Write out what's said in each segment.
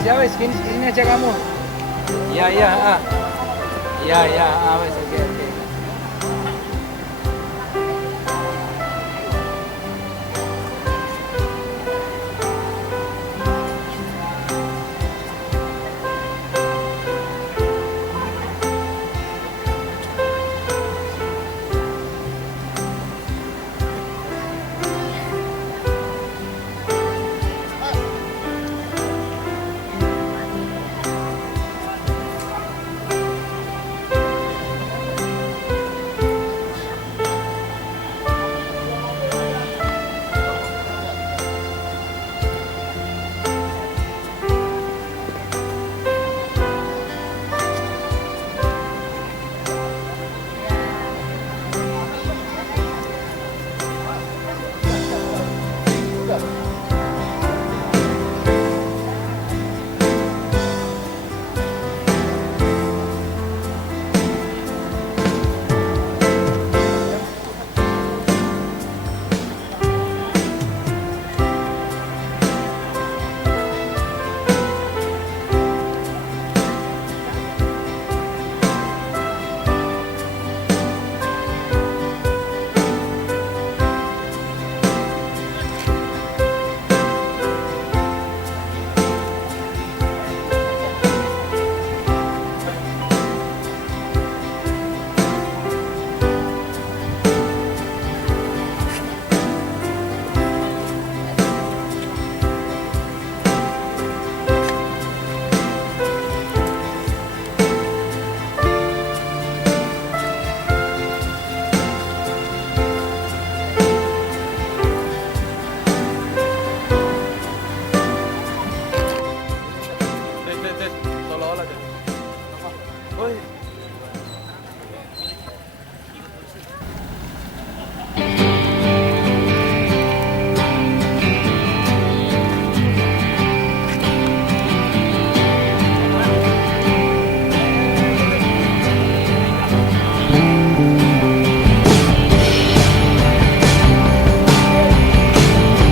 ya wes, ini aja kamu. Ya, ya, ya, ya, wes, oke, oke.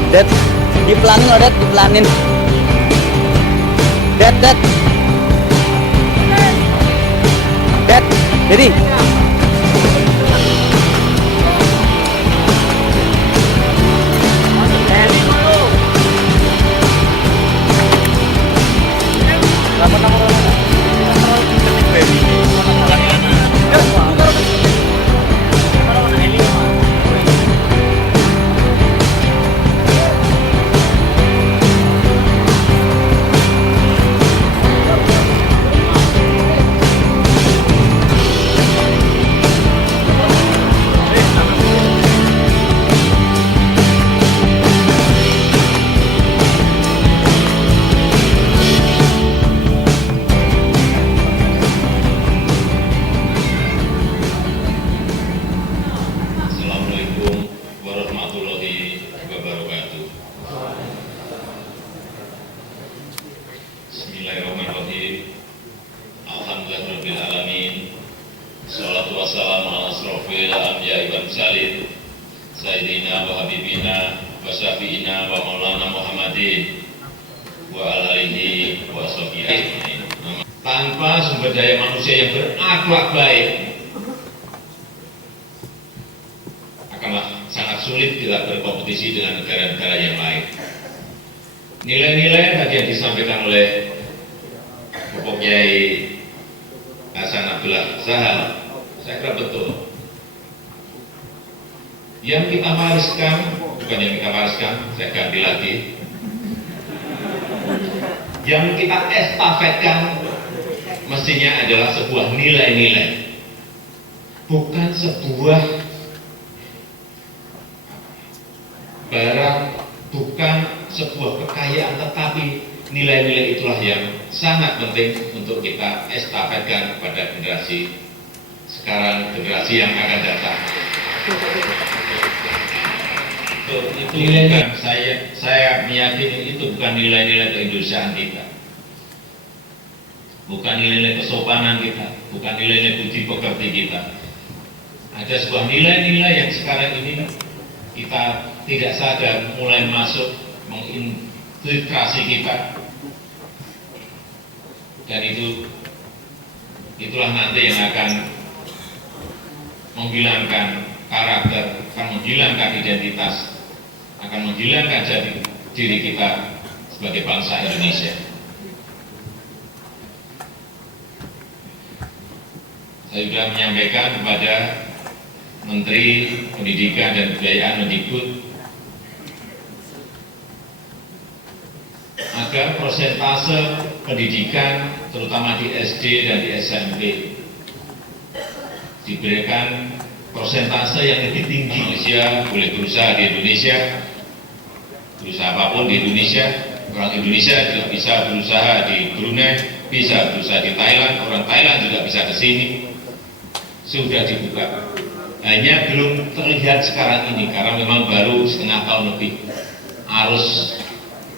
Dad, dipelanin loh Dad, dipelanin. Dad, jadi. Bismillahirrahmanirrahim. Alhamdulillahirabbil alamin. Shalatu wassalamu ala asrofil anbiya'i wal mursalin sayyidina wa habibina wa syafi'ina wa maulana Muhammadin wa ala alihi wa sahbihi. Tanpa sumber daya manusia yang berakhlak baik, akanlah sangat sulit kita berkompetisi dengan negara-negara yang lain. Nilai-nilai tadi yang disampaikan oleh Bapak Kiai Hasan Abdullah Sahal, saya kira betul. Yang kita wariskan, bukan yang kita wariskan, saya ganti lagi. Yang kita estafetkan mestinya adalah sebuah nilai-nilai, bukan sebuah barang, bukan sebuah kekayaan, tetapi nilai-nilai itulah yang sangat penting untuk kita estafetkan kepada generasi sekarang, generasi yang akan datang. Itu nilai, saya meyakini itu bukan nilai-nilai keindonesiaan kita, bukan nilai-nilai kesopanan kita, bukan nilai-nilai budi pekerti kita. Ada sebuah nilai-nilai yang sekarang ini kita tidak sadar mulai masuk menginfiltrasi kita, Dan itulah nanti yang akan menghilangkan karakter, akan menghilangkan identitas, akan menghilangkan jati diri kita sebagai bangsa Indonesia. Saya sudah menyampaikan kepada Menteri Pendidikan dan Kebudayaan Mendikbud agar persentase pendidikan terutama di SD dan di SMP diberikan persentase yang lebih tinggi. Malaysia boleh berusaha di Indonesia, berusaha apapun di Indonesia. Orang Indonesia juga bisa berusaha di Brunei, bisa berusaha di Thailand, orang Thailand juga bisa ke sini. Sudah dibuka, hanya belum terlihat sekarang ini karena memang baru setengah tahun lebih. Arus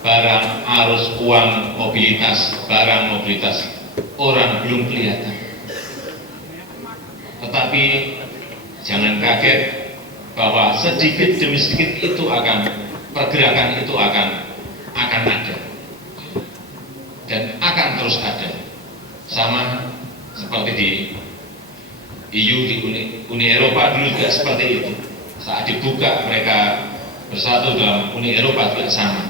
barang, arus uang, mobilitas barang, mobilitas orang belum kelihatan. Tetapi jangan kaget bahwa sedikit demi sedikit itu akan, pergerakan itu akan ada dan akan terus ada. Sama seperti di EU, di Uni Eropa dulu juga seperti itu. Saat dibuka mereka bersatu dalam Uni Eropa juga sama.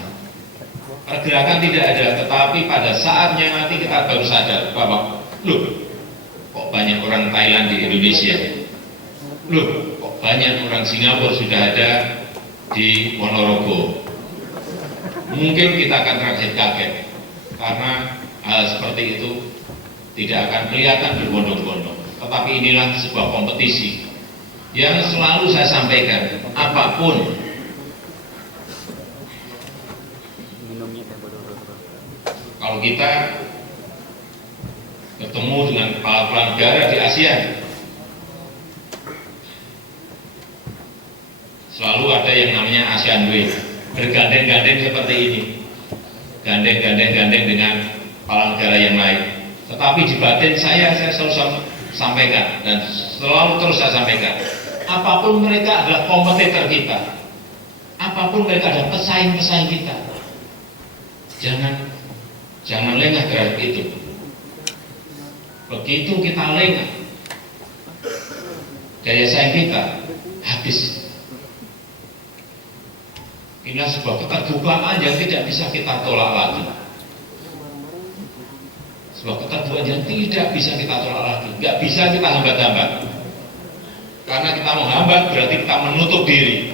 Pergerakan tidak ada, tetapi pada saatnya nanti kita baru sadar bahwa loh, kok banyak orang Thailand di Indonesia, loh, kok banyak orang Singapura sudah ada di Ponorogo. Mungkin kita akan terkaget-kaget karena hal seperti itu tidak akan kelihatan berbondong-bondong. Tetapi inilah sebuah kompetisi yang selalu saya sampaikan, apapun kalau kita bertemu dengan kepala negara di ASEAN, selalu ada yang namanya ASEAN Way, bergandeng-gandeng seperti ini, gandeng dengan kepala negara yang lain. Tetapi di batin saya selalu sampaikan dan selalu terus saya sampaikan, apapun mereka adalah kompetitor kita, apapun mereka adalah pesaing-pesaing kita, jangan lengah terhadap itu. Begitu kita lengah, daya saing kita habis. Inilah sebuah keterbukaan yang tidak bisa kita tolak lagi. Sebuah keterbukaan yang tidak bisa kita tolak lagi, nggak bisa kita hambat-hambat. Karena kita menghambat berarti kita menutup diri.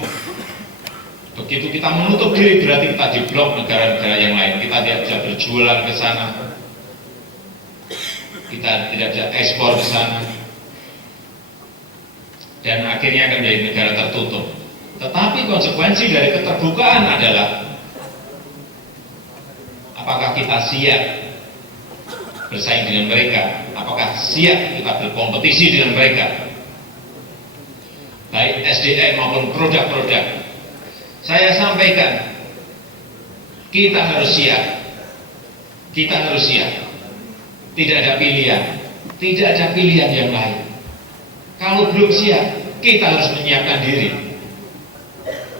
Begitu kita menutup diri berarti kita diblok negara-negara yang lain. Kita tidak bisa berjualan ke sana, kita tidak bisa ekspor ke sana, dan akhirnya akan menjadi negara tertutup. Tetapi konsekuensi dari keterbukaan adalah apakah kita siap bersaing dengan mereka, apakah siap kita berkompetisi dengan mereka, baik SDM maupun produk-produk. Saya sampaikan, kita harus siap, tidak ada pilihan yang lain. Kalau belum siap, kita harus menyiapkan diri.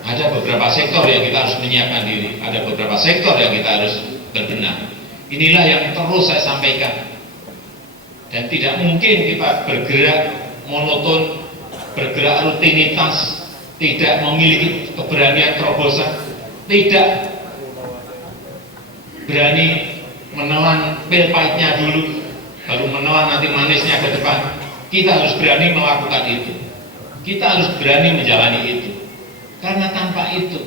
Ada beberapa sektor yang kita harus menyiapkan diri, ada beberapa sektor yang kita harus berbenah. Inilah yang terus saya sampaikan. Dan tidak mungkin kita bergerak monoton, bergerak rutinitas, tidak memiliki keberanian terobosan, tidak berani menelan pil pahitnya dulu, baru menelan nanti manisnya ke depan. Kita harus berani melakukan itu. Kita harus berani menjalani itu. Karena tanpa itu,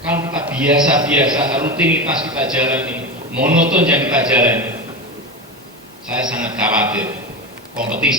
kalau kita biasa-biasa, rutinitas kita jalani, monoton yang kita jalani, saya sangat khawatir kompetisi